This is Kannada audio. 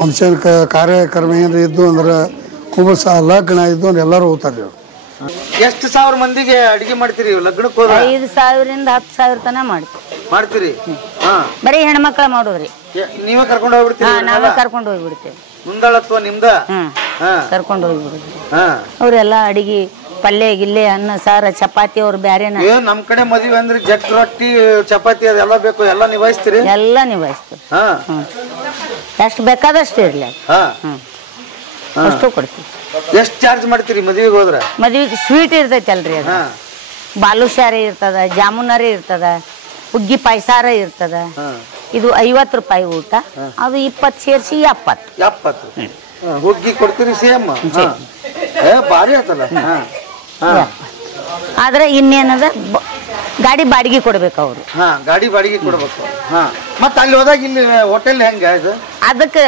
ಫಂಕ್ಷನ್ ಕಾರ್ಯಕ್ರಮ ಏನಾರ ಇದ್ದು ಅಂದ್ರೆ ಕುಬಸ ಲಗ್ನ ಇದ್ದು ಅಂದ್ರೆ ಎಲ್ಲರೂ ಹೋಗ್ತಾರೆ. ಎಷ್ಟು ಸಾವಿರ ಮಂದಿಗೆ ಅಡಿಗೆ ಮಾಡ್ತೀರಿ ಲಗ್ನಕ್ಕೆ ಹೋದ್ರೆ? 5,000 ರಿಂದ 10,000 ತನ ಮಾಡ್ತೀರಿ. ಬರೀ ಹೆಣ್ಮಕ್ಳ ಮಾಡೋದ್ರಿ. ನೀವೇ ಕರ್ಕೊಂಡು ಹೋಗ್ಬಿಡ್ತೀರಿ? ನಾವೇ ಕರ್ಕೊಂಡು ಹೋಗ್ಬಿಡ್ತೇವೆ. ಮುಂದಾಳತ್ವ ನಿಮ್ದ? ಕರ್ಕೊಂಡು ಹೋಗ್ಬಿಡ್ತೀವಿ. ಅವ್ರೆಲ್ಲ ಅಡಿಗೆ ಪಲ್ಯ ಗಿಲ್ಲೆ ಅನ್ನ ಸಾರ ಚಪಾತಿ ಅವ್ರು ಬ್ಯಾರೇನ. ನಮ್ ಕಡೆ ಮದುವೆ ಅಂದ್ರೆ ಜಟ್ ರೊಟ್ಟಿ ಚಪಾತಿ ಅದೆಲ್ಲ ಬೇಕು, ಎಲ್ಲ ನಿಭಾಯಿಸ್ತೀರಿ? ಎಲ್ಲ ನಿಭಾಯಿಸ್ತೀವಿ. ಎಷ್ಟು ಬೇಕಾದಷ್ಟು ಇರ್ಲಿ ಅಷ್ಟು ಕೊಡ್ತೀವಿ. ಎಷ್ಟು ಚಾರ್ಜ್ ಮಾಡ್ತೀರಿ ಮದುವೆಗೆ ಹೋದ್ರ? ಮದ್ವೆಗೆ ಸ್ವೀಟ್ ಇರ್ತೈತಿ ಅಲ್ರಿ, ಅದು ಬಾಲುಶಾರಿ ಇರ್ತದ, ಜಾಮೂನರಿ ಇರ್ತದ, ಹುಗ್ಗಿ ಪಾಯಸಾರ ಇರ್ತದ. ಇದು 50 ರೂಪಾಯಿ ಊಟ, ಅದು 20 ಸೇರಿಸಿ 70. ಹುಗ್ಗಿ ಕೊಡ್ತೀರಿ ಸೇಮ್? ಭಾರಿ ಆತಲ್ಲ. ಆದ್ರೆ ಇನ್ನೇನದ ಗಾಡಿ ಬಾಡಿಗೆ ಕೊಡ್ಬೇಕು ಅವ್ರು. ಗಾಡಿ ಬಾಡಿಗೆ ಕೊಡ್ಬೇಕು. ಮತ್ತ ಅಲ್ಲಿ ಹೋದಾಗ ಇಲ್ಲಿ ಹೋಟೆಲ್ ಹೆಂಗ? ಅದಕ್ಕೆ